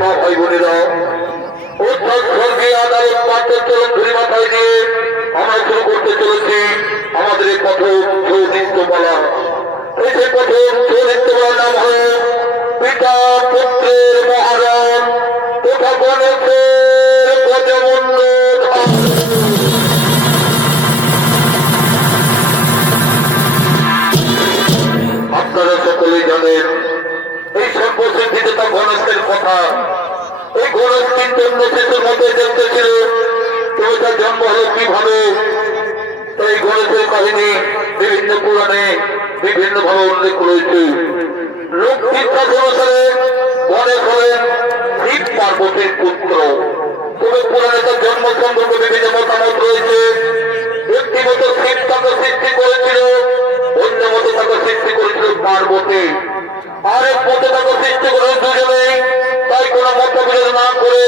মা ভাই বোনেরা, উদ্ধার স্বর্গে আদালত পাঠের চরণ ধরে মাথায় দিয়ে আমরা শুরু করতে চলেছি আমাদের এই প্রথম নৃত্যমালা। এই যে প্রথম নৃত্যমালার নাম হল পিতা পুত্রের মহারাজ তথা গণেশের গজমুণ্ড। আপনারা সকলেই জানেন এই সর্বসিদ্ধিতে তা গণেশের কথা। এই গণেশ কিন্তু অন্য শিশুর মতো দেখতে ছিল, তবে তার জন্ম হল কিভাবে, এই গণেশের কাহিনী বিভিন্ন পুরাণে বিভিন্ন ভাবে উল্লেখ রয়েছে। লোক বিশ্বাস অনুসারে গণেশ হলেন শিব পার্বতীর পুত্র, তবে পুরাণে তার জন্ম সম্পর্কে বিভিন্ন মতামত রয়েছে। একটি মতো শিব তাকে সৃষ্টি করেছিল, অন্য মতো তাকে সৃষ্টি করেছিল পার্বতী, আরেক মতো তাকে সৃষ্টি করেছিল দুজনেই। তাই কোন মতবিরোধ না করে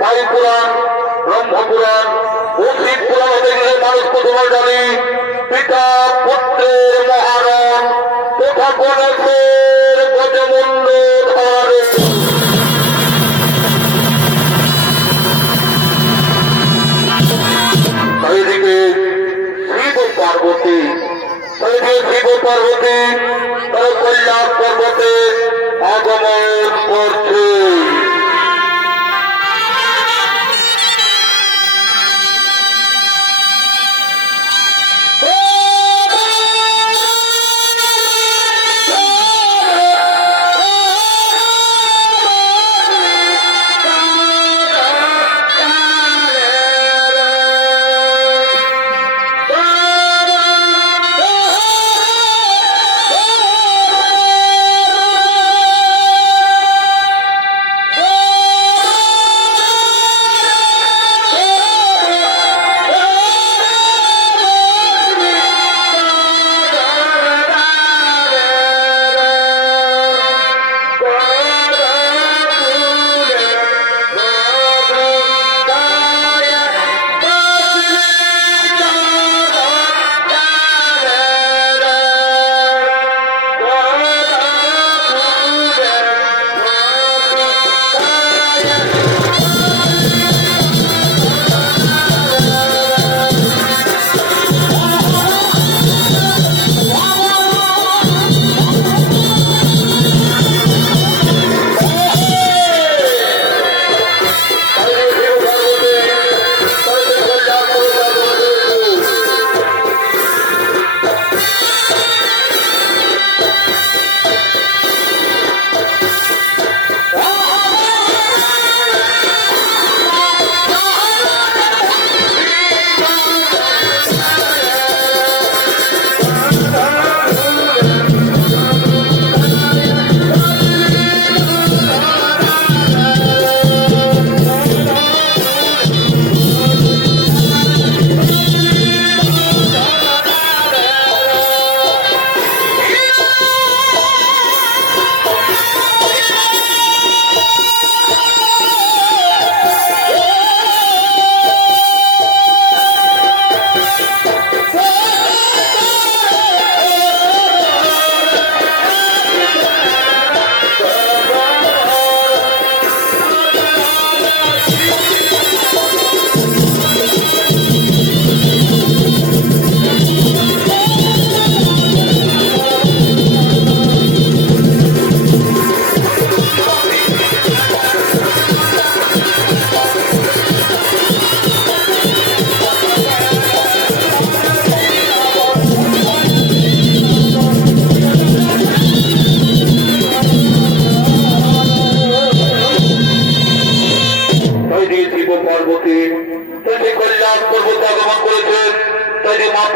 বায়ু পুরাণ, ব্রহ্মপুরাণ ও শিব পুরাণ হতে গেলে মানুষ প্রথমে জানি পিতা পুত্রের মহারাজ তথা গণেশের গজমুণ্ড ধারে। চারিদিকে শিব পার্বতী, চারিদিকে শিব পার্বতী তারা কৈলাস পর্বতে আগমন করছে।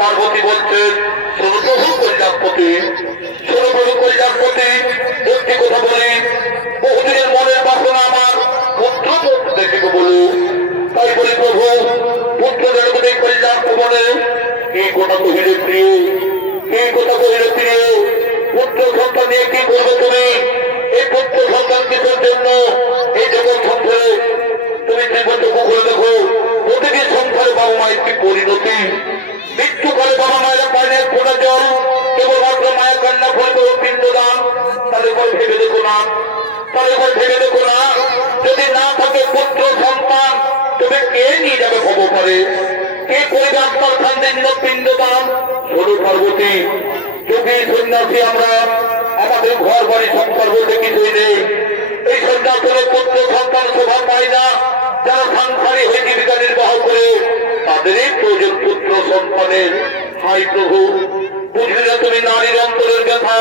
পার্বতী বলছেন সর্বপ্রভু কল্যাণপতি, সর্বপ্রভু কল্যাণপতি একটি কথা বলি, বহুদিনের মনের বাসনা আমার পুত্র দেখিব বলু। তাই বলি প্রভু পুত্র জগতে কল্যাণ ভবনে এই কথা কহিলে প্রিয়, এই কথা কহিলে প্রিয়, পুত্র সন্তান নিয়ে কি বলবে তুমি? এই পুত্র সন্তান কিছুর জন্য এই জগৎ সংসারে তুমি জীবনটুকু করে দেখো, প্রতিটি সংসারে বাবা মায়ের কি পরিণতি। মৃত্যুকালে বাবা মায়েরা পায়নি এক ফোঁটা জল, কেবলমাত্র মায়ের কান্না ফলিত পিণ্ডদান। তাদের উপর ভেবে দেখো না, তাদের উপর ভেবে দেখো না, বিভিন্ন পিণ্ডদান। শোনো পার্বতী, যোগী সন্ন্যাসী আমরা, আমাদের ঘর বাড়ি সংসার বলতে কিছুই নেই। এই সন্ন্যাসের পুত্র সন্তান শোভা পায় না। যারা সাংসারিক হয়ে জীবিকা নির্বাহ করে তাদেরই প্রয়োজন পুত্র সন্তানের। হাই প্রভু, বুঝলি না তুমি নারীর অন্তরের ব্যথা?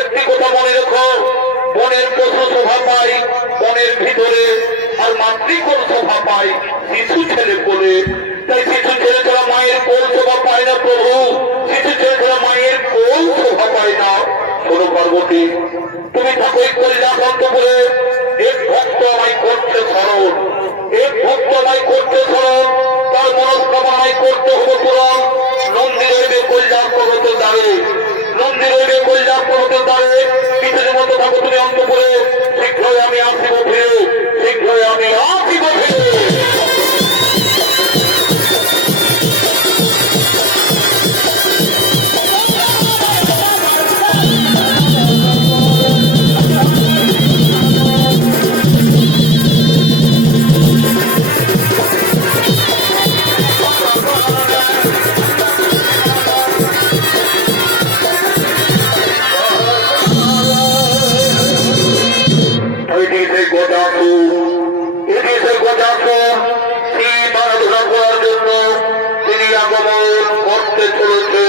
একটি কথা মনে রেখো, বনের পশু শোভা পায় বনের ভিতরে, আর মাতৃকোল শোভা পায় শিশু ছেলে কোলে। তাই শিশু ছেলে ছাড়া মায়ের কোল শোভা পায় না প্রভু, শিশু ছেলে ছাড়া মায়ের কোল শোভা পায় না। শোনো পার্বতী, তুমি থাকো এই কৈলাসন্তপুরে। এক ভক্ত আমায় করছে স্মরণ, এক ভক্ত আমায় করছে স্মরণ, তার মনস্কামনায় করতে হবে পূরণ। নন্দী রইবে কৈলাস পর্বতের দ্বারে, নন্দী রইবে কৈলাস পর্বতের দ্বারে। কিছুদিন মতো থাকো তুমি অন্তপুরে, শীঘ্রই আমি আসিব ফিরে, শীঘ্রই আমি আসিব ফিরে। তিনি আগমন করতে চলেছে।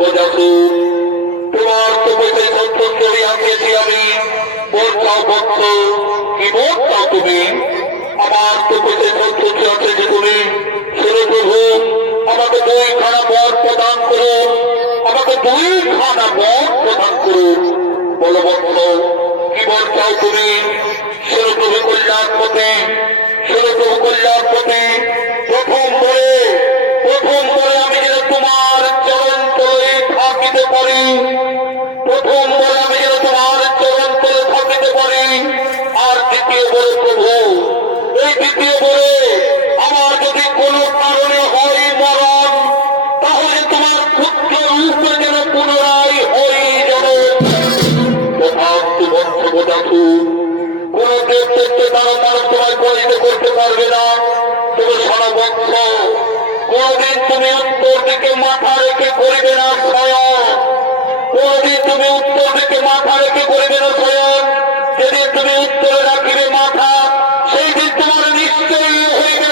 বোঝাছো তোমার তো বসে সন্তুষ্ট হইয়াছি আমি বোধ চাও ভক্ত কি বোধ চাও তুমি আমার তো বসে সন্তুষ্ট আছে যে তুমি শুরু প্রভু আমাকে দুইখানা পথ প্রদান করো আমাকে দুইখানা পথ প্রদান করো বলো ভক্ত কি বোধ চাও তুমি শুরু প্রভু কল্যাণ পথে শুরু প্রভু কল্যাণ পথে প্রথম বলে আমি যেন তোমার চরণ তলে থাকিতে পারি প্রথম বলে আমি যেন তোমার চরণ তলে থাকিতে পারি আর দ্বিতীয় বলে প্রভু এই দ্বিতীয় বলে আমার যদি কোনো কারণে হয় মরণ তাহলে তোমার পুত্র রূপে যেন পুনরায় হয়ে যাবে তথাস্তু বন্ধু বোঝাছু কোন দেব দেখতে তারা মানুষ তোমায় পরিচিত করতে পারবে না তুমি সনবংশ কোনদিন তুমি উত্তর দিকে মাথা রেখে করিবে না স্বয়ং কোনদিন তুমি উত্তর দিকে মাথা রেখে করিবে না স্বয়ং যেদিন তুমি উত্তরে রাখিবে মাথা সেই দিন তোমার নিশ্চয়ই হইবে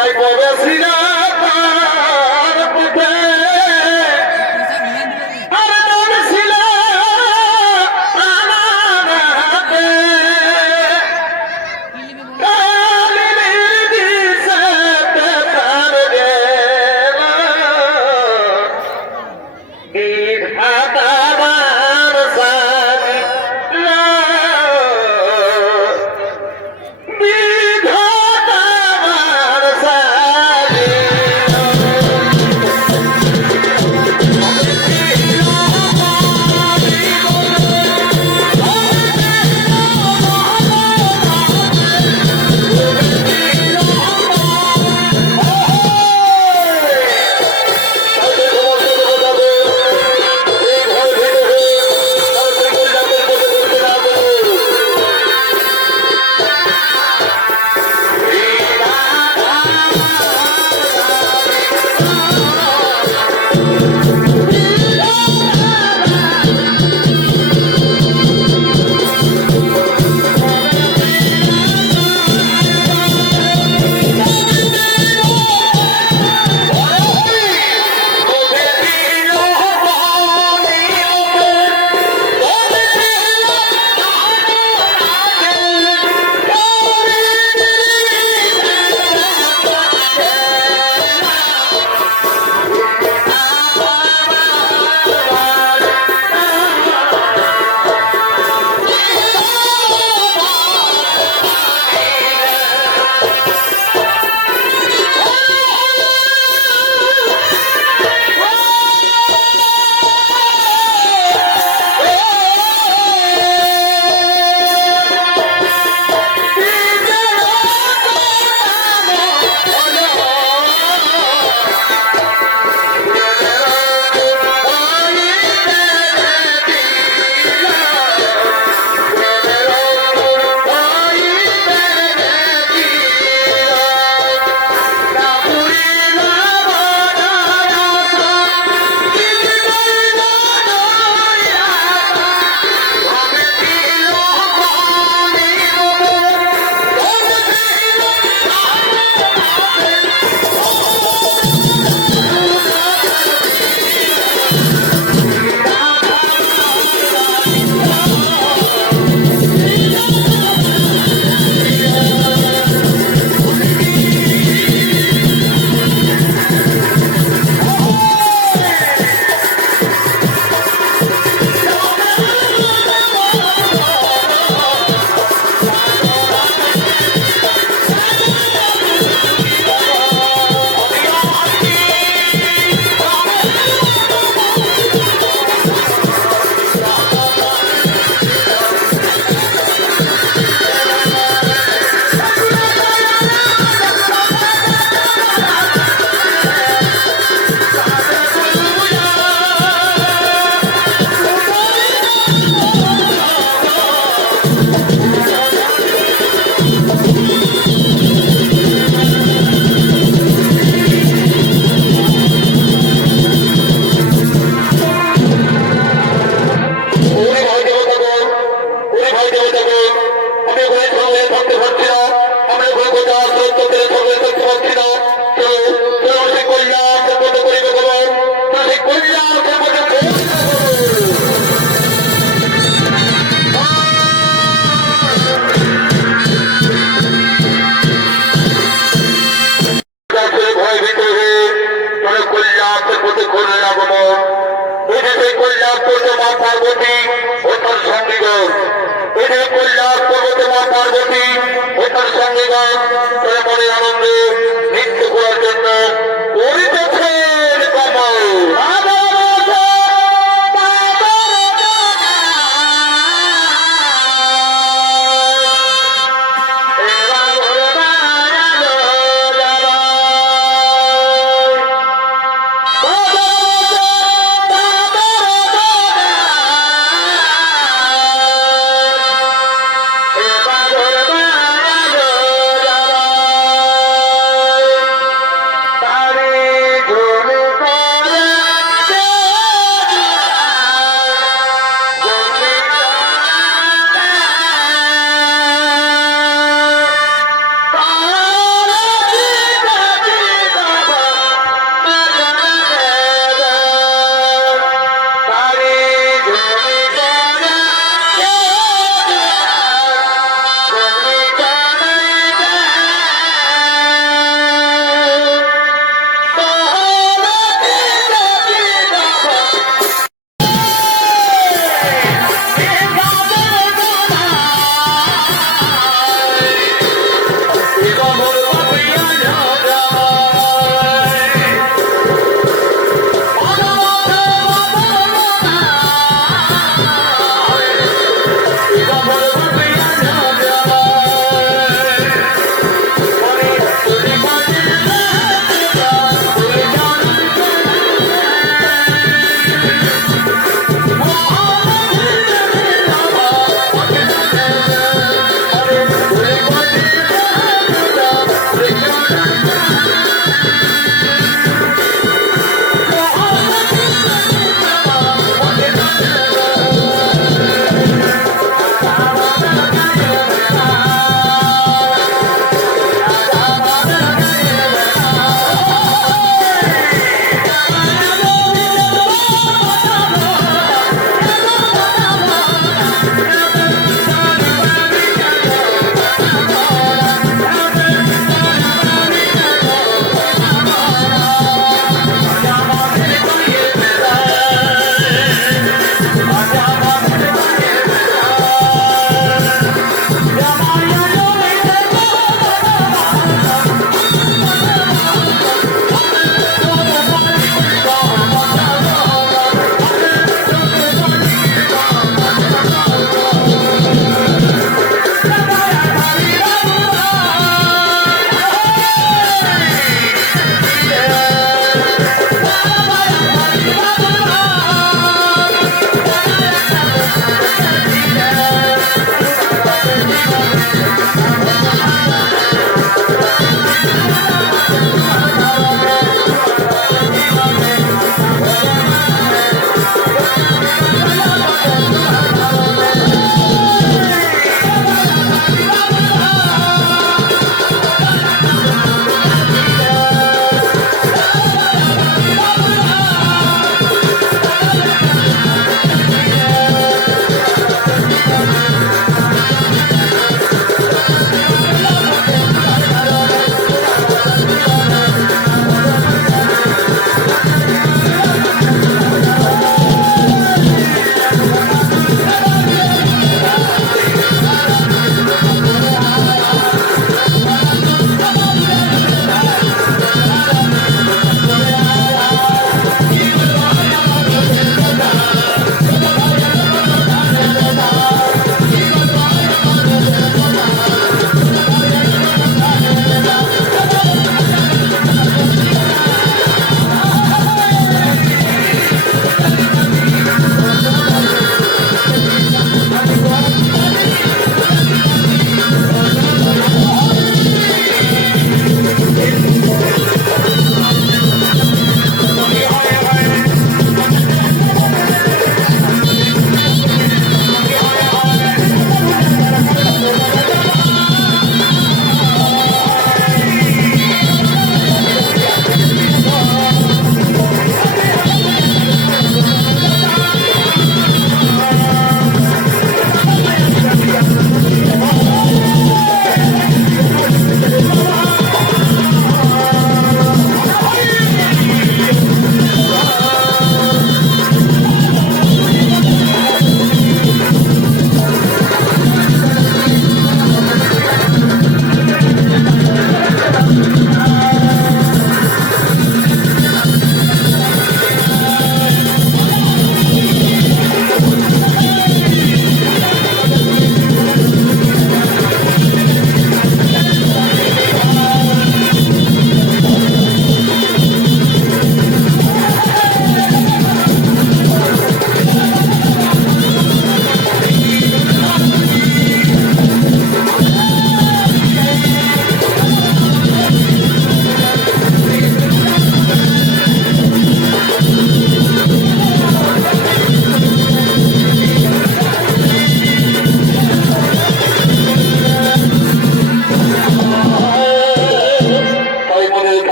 ভাই বলেছিল তার মুখে আর নাম ছিল আমার হাতে কালির দিশাতে তার গেল বিধাতার সাথে বিধাতার সাথে পার্বতী ও তার সঙ্গীগণ এদের কৈলাস পর্বতে মা পার্বতী ও তার সঙ্গীগণ মনে আনন্দে নৃত্য করার জন্য করিতেছেন কমল Thank you.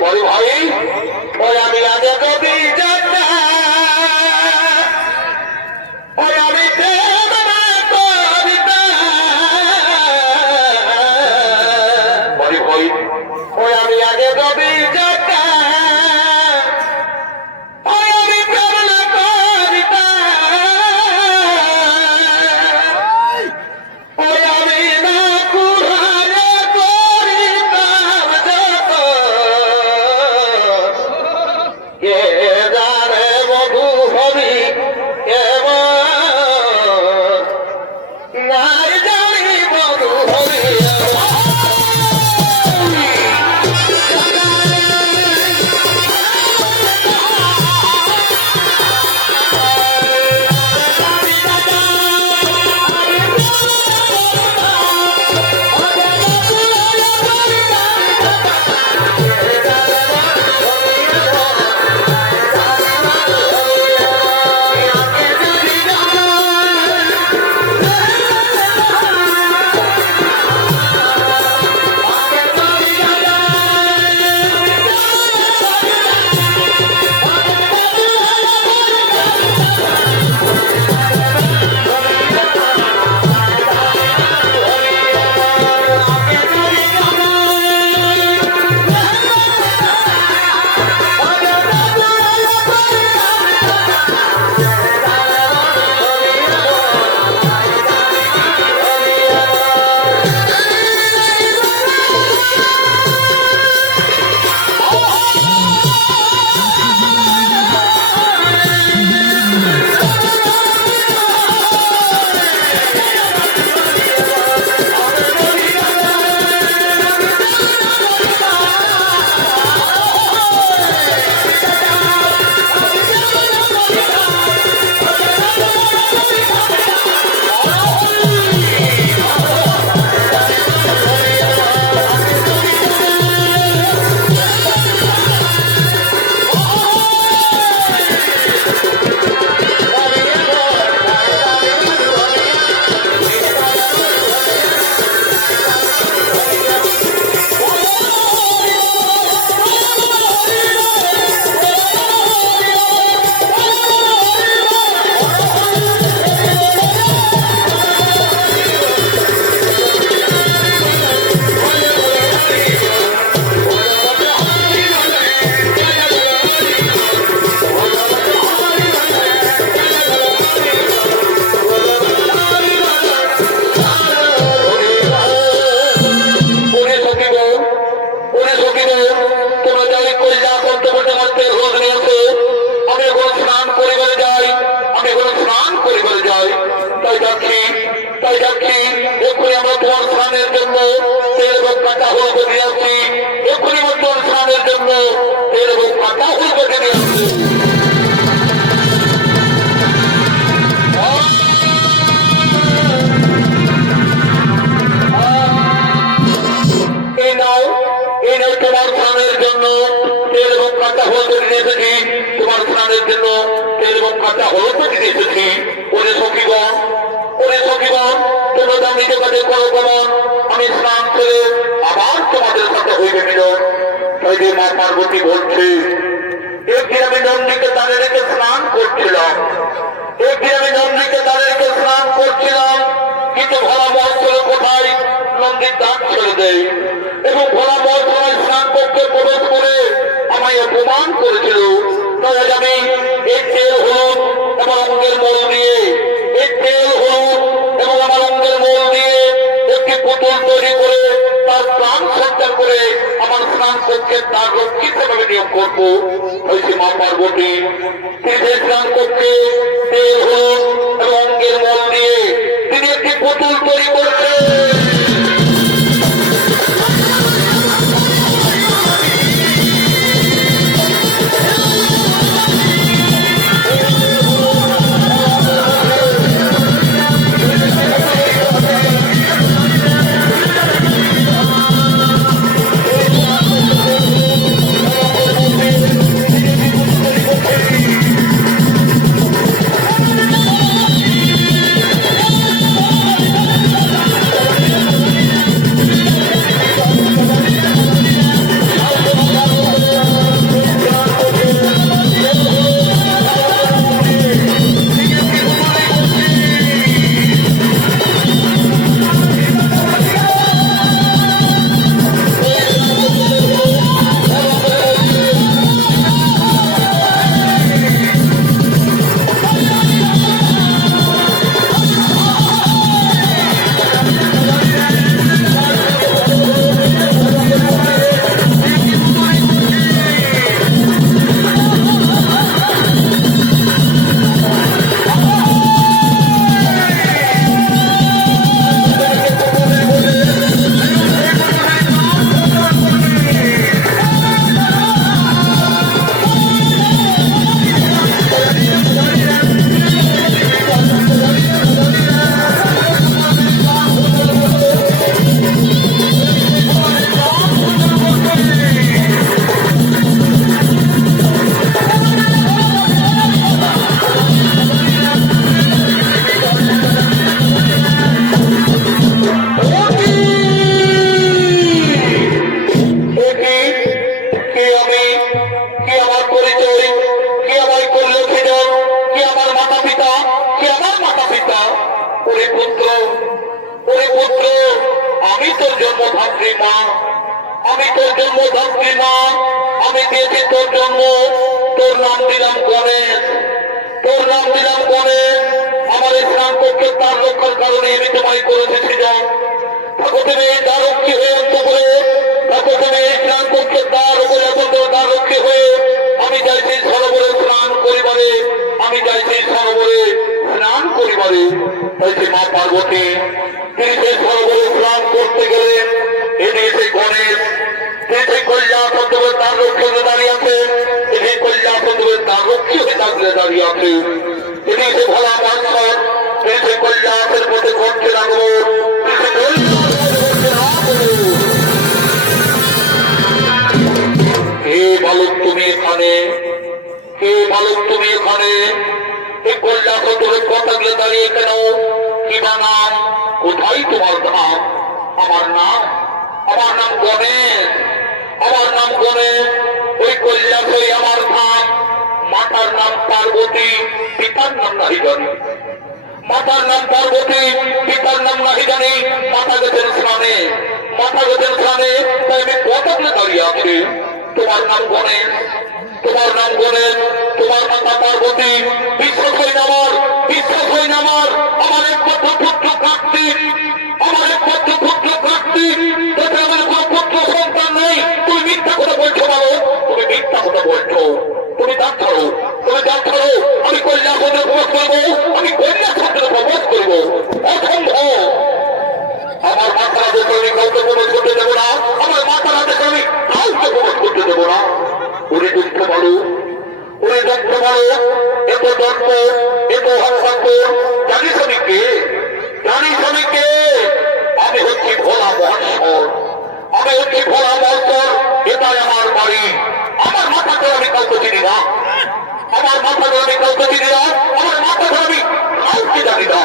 বড় ভাই ওই আমি আগে কবি যাত্রা ওই আমি বড় ভাই ওই আমি আগে কবি যাত্রা ওই আমি কেমন কবিতা ওই আমি না কুড়ালে করিতাম যত কে জানে মধু হবি এমন নাই জানি মধু হবি পার্বতী বলছে একদিন আমি নন্দীকে তাদেরকে স্নান করছিলাম কিন্তু ভোলা মহোৎসব কোথায় নন্দীর দাঁত ছেড়ে দেয় এবং ভোলা মহোৎসবে স্নান করতে প্রবেশ করে আমায় অপমান করেছিল। তাই আমি এই তেল হলুদ এবং অঙ্গের মোল দিয়ে একটি পুতুল তৈরি করে তার প্রাণ সজ্জা করে আমার স্নান কক্ষে তার রক্ষিত ভাবে নিয়োগ করবো। হয়েছে মা পার্বতী তিনি স্নান কক্ষে তেল হলুদ এবং অঙ্গের মোল দিয়ে তিনি একটি পুতুল তৈরি করছে। তোর জন্মধাত্রী মা, আমি তোর জন্মধাত্রী মা, আমি দিয়েছি তোর জন্ম, তোর নাম দিলাম গণেশ, তোর নাম দিলাম গণেশ। আমার স্নান করতে তার রক্ষার কারণে আমি তোমায় করেছি সৃজন। থাকো তুমি তার রক্ষী হয়ে অন্তপুরে, থাকো তুমি স্নান করতে তার উপরে তার রক্ষী হয়ে। আমি চাইছি সরোবরে স্নান করিবারে, আমি চাইছি সরোবরে স্নান করিবারে। তাইছে মা পার্বতী, তিনি সেই সরোবরে স্নান করতে গেলেন। এটি সেই গণেশ, তিনি সেই কৈলাসে তার রক্ষী হয়ে দাঁড়িয়ে আছে, তিনি কৈলাসে তার রক্ষী হয়ে থাকলে দাঁড়িয়ে আছে। তিনি সে ভোলা বাঞ্ছর, তিনি সে কৈলাসের মধ্যে করতে রাখবো, কে বালক তুমি এখানে, কে বালক তুমি এখানে? এই কৈলাসে তোর কথাগুলো দাঁড়িয়ে কেন? কি বা নাম? কোথায় তোমার ধাম? আমার নাম, আমার নাম গণেশ, আমার নাম গণেশ। ওই কৈলাসে আমার ধাম। মাতার নাম পার্বতী, পিতার নাম নাহি জানি। মাতার নাম পার্বতী, পিতার নাম নাহি জানি। মাতা গেছেন স্নানে, মাতা গেছেন স্নানে, তাই আমি কথাগুলো দাঁড়িয়ে আছি। তোমার নাম গণেশ, তোমার নাম গণেশ, তোমার মাতা পার্বতী। বিশ্বাস হয় না আমার, বিশ্বাস হয় না আমার। আমার একমাত্র পুত্র কার্তিক, আমার একমাত্র পুত্র কার্তিক, তাতে আমার কোনো পুত্র সন্তান নেই। তুমি মিথ্যা কথা বলছো বলো, তুমি মিথ্যা কথা বলছো। তুমি দাঁত ছাড়ো, তুমি দাঁত ছাড়ো। আমি কৈলাসে প্রবেশ করবো, আমি কৈলাসে প্রবেশ করবো। অসম্ভব। আমার মাথার আদেশ আমি কাউকে প্রবেশ করতে দেবো না, আমার মাথার আদেশ আমি কাউকে প্রবেশ করতে দেবো না। উনি দুঃখ বলো, উনি দুঃখ বলো, এত দর্প, এত হস্তাঙ্গ। জানিস আমি কে? জানিস আমি কে? আমি হচ্ছি ভোলা মহেশ্বর, আমি হচ্ছি ভোলা মহেশ্বর। এটাই আমার বাড়ি। আমার মাথা করে আমি কাউকে চিনি না, আমার মাথা করে আমি কাউকে চিনি না, আমার মাথা করে আমি কাউকে জানি না।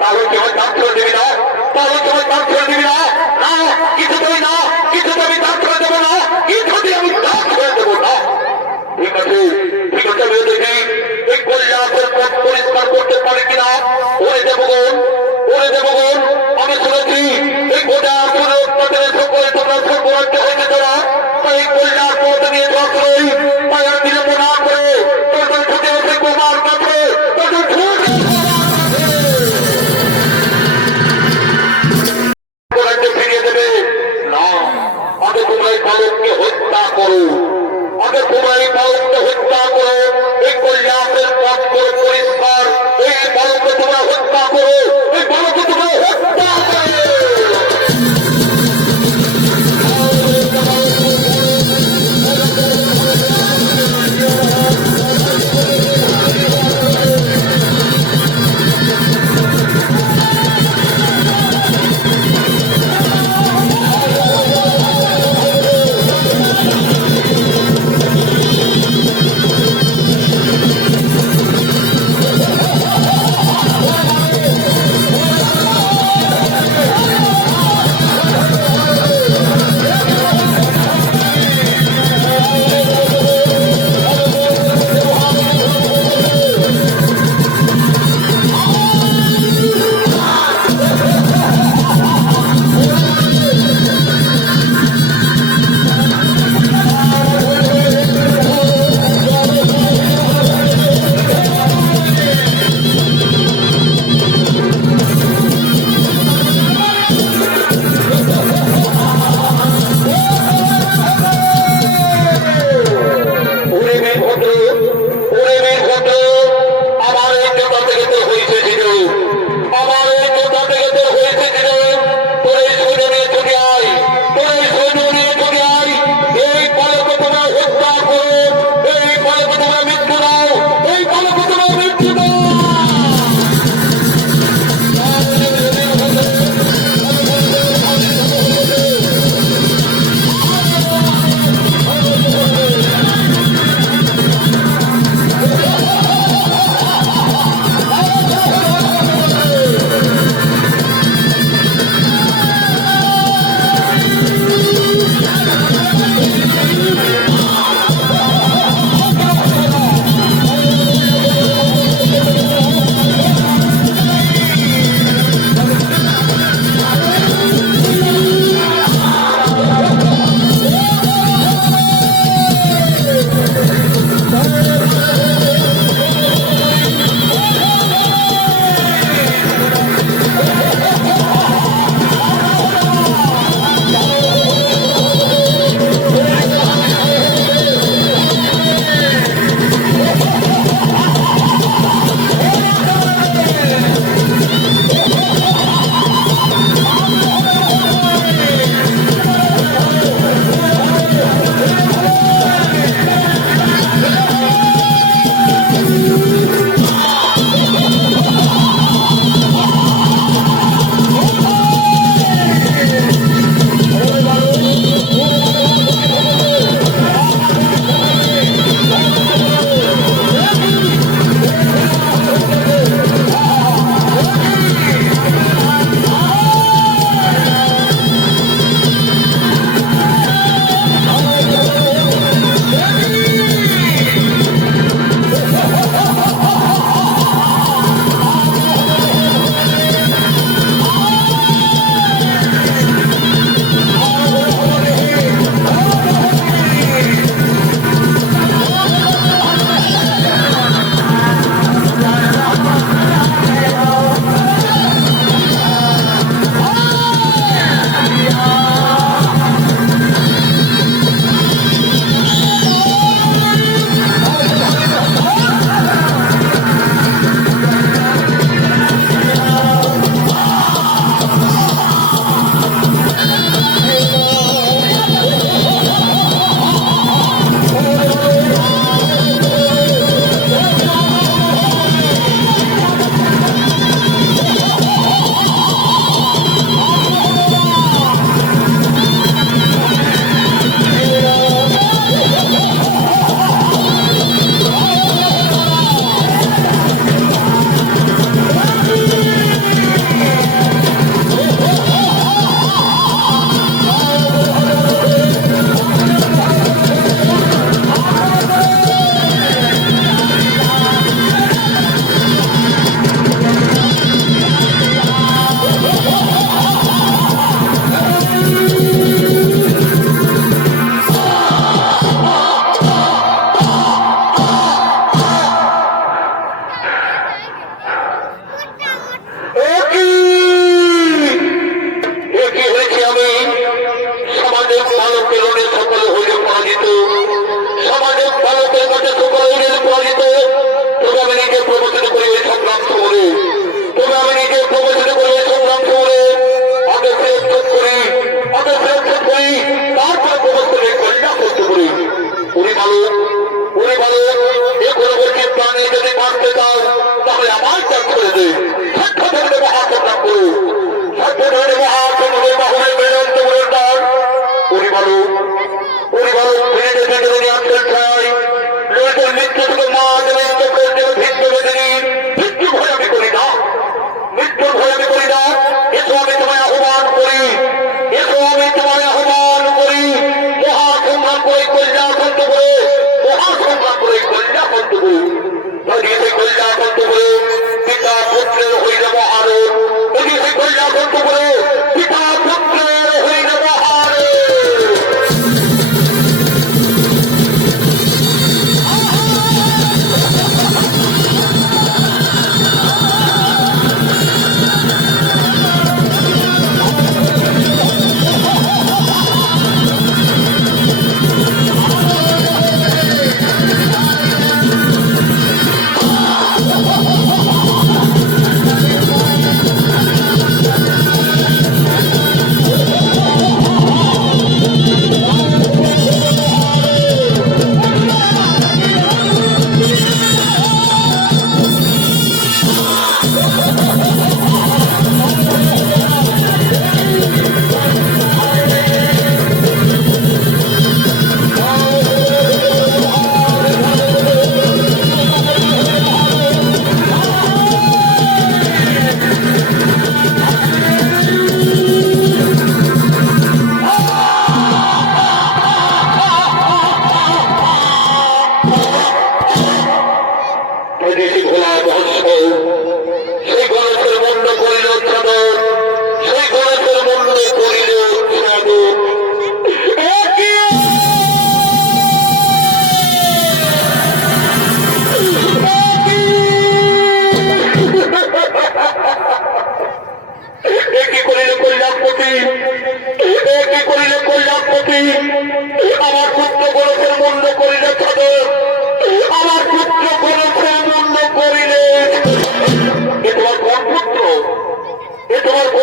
তাহলে কি আমি দাঁত ছেড়ে দিবি না? তাহলে কি আমি দাঁত ছেড়ে দিবি না? না, কিছুতেই না, কিছুতে আমি দাঁত ছেড়ে দেবো না, কিছুতেই আমি দাঁত ছেড়ে দেবো না। ঠিক আছে, ঠিক আছে, আমি দেখি এই কৈলাসের পথ পরিষ্কার করতে পারি কিনা। ওরে দেবগণ, ওরে দেবগণ, আমি শুনেছি এই গোটা আসলে উৎপাদনের সকল তোমরা সর্বরাজ্য হইতে দেওয়া, তাই এই কৈলাস পথ নিয়ে যত্রই, তাই আর বিলম্ব না করে তোদের ছুটে এসে গোমার কাছে, তোদের ছুটে ফিরিয়ে দেবে না। আগে তোমরা এই বালককে হত্যা করো, আগে তোমরা এই বালককে হত্যা করো। এই কৈলাসের পথ করে পরিষ্কার, এই বালককে তোমরা হত্যা করো, এই বালককে তোমরা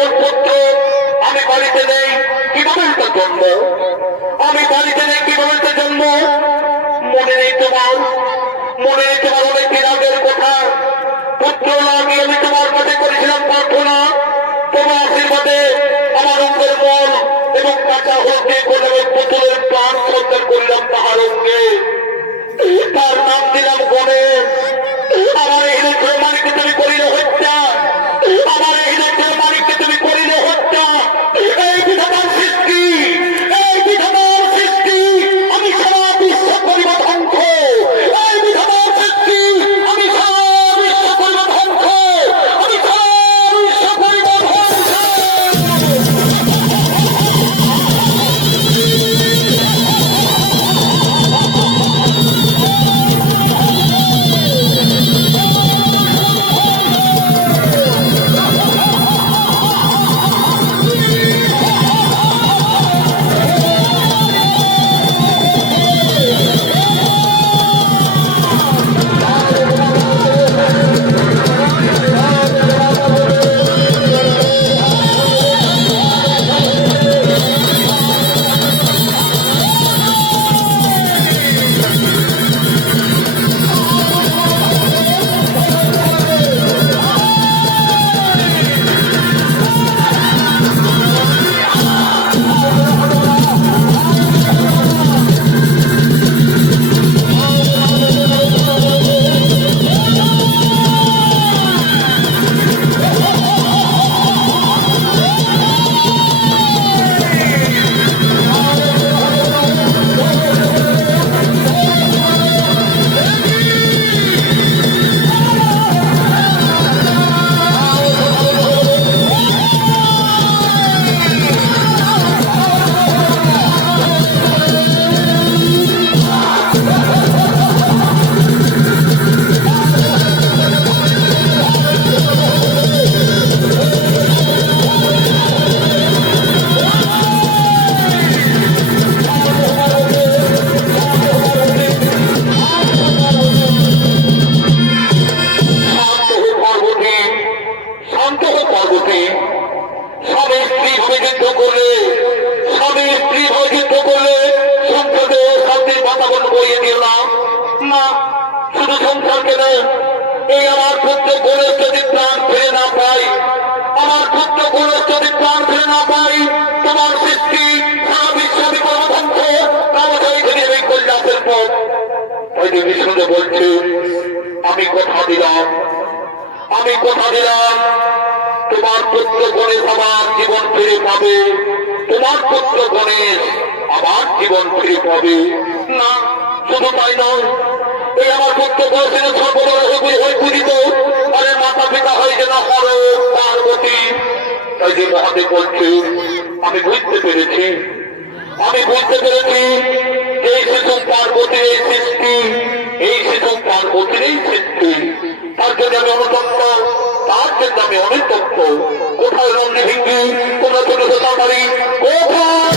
তোমার পুত্র আমি বাড়িতে নেই, কিভাবে তার জন্ম? আমি বাড়িতে নেই, কিভাবে তার জন্ম? মনে নেই তোমার? মনে নেই তোমার অনেকদিন আগের কথা? পুত্র লাগে আমি তোমার কাছে করেছিলাম প্রার্থনা, তোমার আশীর্বাদে আমার অঙ্গের মন এবং কাঁচা হতে করলাম, পুতুলের প্রাণ সন্তান করলাম তাহার অঙ্গে, তার নাম দিলাম গণেশ। আমার এই হিলের মালিককে তুমি করিলে হত্যা, আমার এই হিলের মালিককে তুমি করিলে হত্যা। এই বিধাতার সৃষ্টি, এই বিধাতার সৃষ্টি, আমি সারা বিশ্ব করিব ধ্বংস। এই বিধাতার সৃষ্টি, আমি সারা বিশ্ব করিব ধ্বংস, আমি সারা বিশ্ব করিব ধ্বংস। বলছে আমি কথা দিলাম, আমি কথা দিলাম তোমার পুত্র গণেশ আবার জীবন ফিরে পাবে, তোমার পুত্র গণেশ আবার জীবন ফিরে পাবে। না শুধু তাই নয়, এই আমার পুত্র গণেশের সর্বদা হয়ে পূজিত, আরে মাতা পিতা হয়ে যেন হর পার্বতী। তাই যে মহাদেব বলছে আমি বুঝতে পেরেছি, আমি বুঝতে পেরেছি এই শিশু পার্বতীর এই সৃষ্টি, এই শিশু পার্বতীর এই সৃষ্টি, তার জন্য আমি অনুতপ্ত, তার জন্য আমি অনুতপ্ত। কোথায় রঞ্জি ভিঙ্গি, তোমরা ছোট তাড়াতাড়ি কোথায়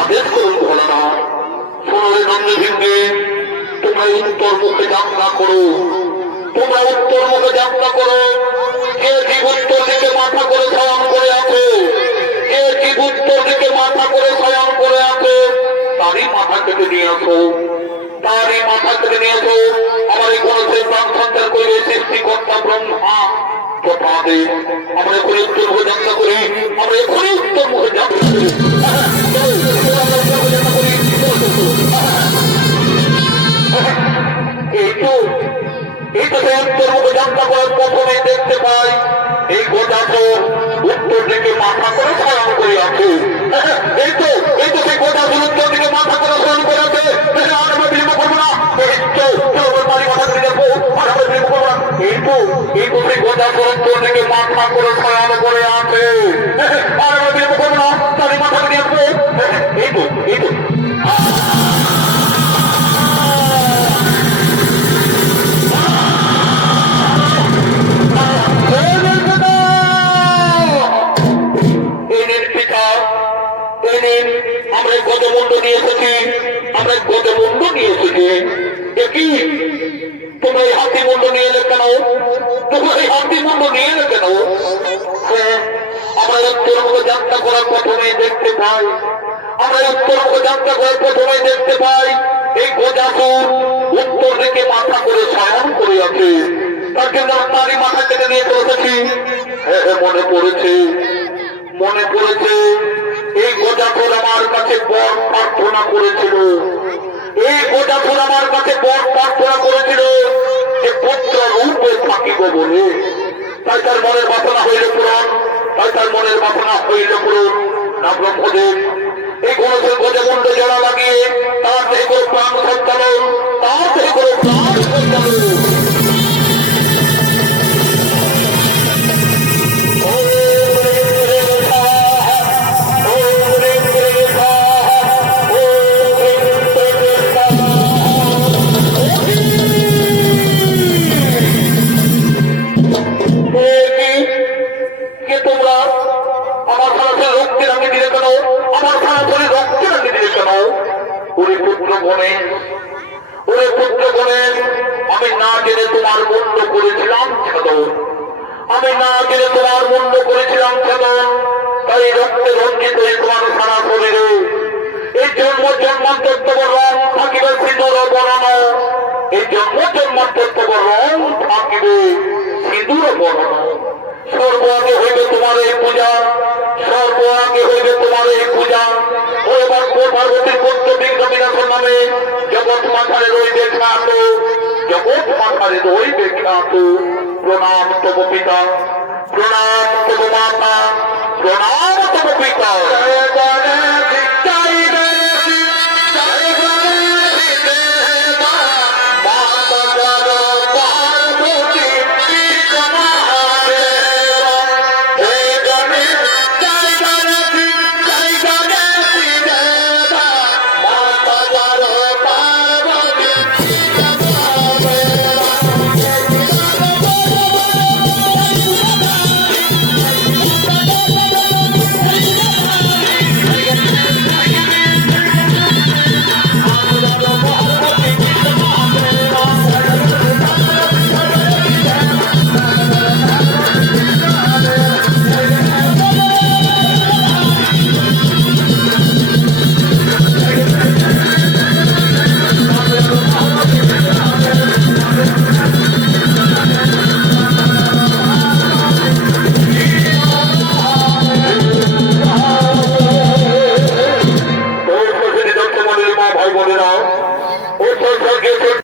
আদেশ করুন ভোলানাথ। সোনারে রঞ্জি ভিঙ্গি, তোমরা উত্তর মুখে যাত্রা করো, তোমরা উত্তর মুখে যাত্রা করো। যে জীব উত্তর দিকে মাথা করে শয়ন করে আছে, যে জীব উত্তর দিকে মাথা করে শয়ন করে আছে, তারই মাথা কেটে নিয়ে আসো, তারই মাথা কেটে নিয়ে আসো। আমার এই কোন সেই প্রাণ সঞ্চার করে সৃষ্টিকর্তা ব্রহ্মা প্রপাদে আমরা এখানে উত্তর মুখে যাত্রা করি, আমরা এখানে উত্তর মুখে যাত্রা করি। এই তো সেই উত্তর মুখে যাত্রা করার প্রথমে দেখতে পাই এই গোটাসুর উত্তর দিকে মাথা করে শয়ন করে আছে। এই তো সেই গোটাসুর উত্তর দিকে মাথা করে শয়ন করে আছে। আমরা বিলম্ব করবো না, বাড়ি মাথা করে দেখবো, আর আমরা বিলম্ব করবো না। এই তো সেই গোটাসুর উত্তর দিকে মাথা করে শয়ন করে আছে, আর আমরা বিলম্ব করবো না, তাদের মাথা করে দেখবো। এই তো আমরা গজমুণ্ড নিয়ে এসেছি, আমরা গজমুণ্ড নিয়ে এসেছি। দেখি তোমরা এই হাতি মুন্ড নিয়ে এলে কেন? তোমরা এই হাতিমুন্ড নিয়ে এলে কেন? হ্যাঁ, আমরা উত্তরবঙ্গ যাত্রা করার প্রথমে দেখতে পাই, আমরা উত্তরবঙ্গ যাত্রা করার প্রথমে দেখতে পাই এই গোজাসুর উত্তর দিকে মাথা করে শয়ন করে আছে। তার জন্য তারই মাথা কেটে নিয়ে চলেছি। হ্যাঁ হ্যাঁ, মনে পড়েছে, মনে পড়েছে। এই গোজাসুর আমার কাছে বর প্রার্থনা করেছিল, এই গোজাসুর আমার কাছে বর প্রার্থনা করেছিল যে পুত্র রূপে থাকিব বলে। তাই তার মনের বাসনা হইল পূরণ, তাই তার মনের বাসনা হইল পূরণ। না ব্রহ্মদেব এই গণেশের গজমুন্ড জড়া লাগিয়ে তার থেকে কোনো প্রাণ সঞ্চালন, তার থেকে কোনো প্রাণ সঞ্চালন। তোমরা আমার সারাসরি রক্তের আগে দিলে কেন? আমার সারাসরি রক্তের আগে দিলে কেন? ওরে পুত্র গণেশ, ওরে পুত্র গণেশ, আমি না জেনে তোমার মুন্ড করেছিলাম ছাদন, আমি না জেনে তোমার মুন্ড করেছিলাম ছাদন। তাই রক্তে রঞ্জিত হয়ে তোমার সারা শরীরে এই জন্ম জন্মান্তর তোমার রং থাকিবে সিঁদুর বরণ, এই জন্ম জন্মান্তর তোমার রং থাকিবে সিঁদুর বরণ। সর্ব আগে হইবে তোমার এই পূজা, সর্ব আগে হইবে তোমার এই পূজা। ও এবার পার্বতীর পুত্র বিঘ্ন বিনাশের নামে জগৎ মাথারে রইবে খ্যাত, জগৎ মাথারে রইবে খ্যাত। প্রণাম তব পিতা, প্রণাম তব মাতা, প্রণাম তব পিতা। ভাই বোনেরা,